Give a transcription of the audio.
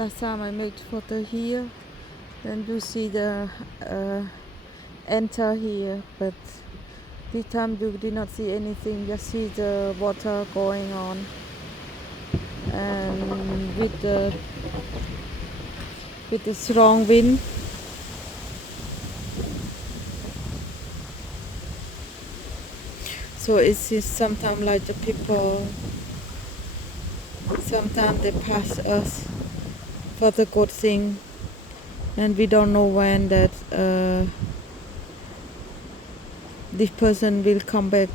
last time I made photo here, then you see the enter here, but this time you did not see anything, just see the water going on, and with the strong wind. So it's just sometimes like the people, sometimes they pass us for the good thing, and we don't know when that this person will come back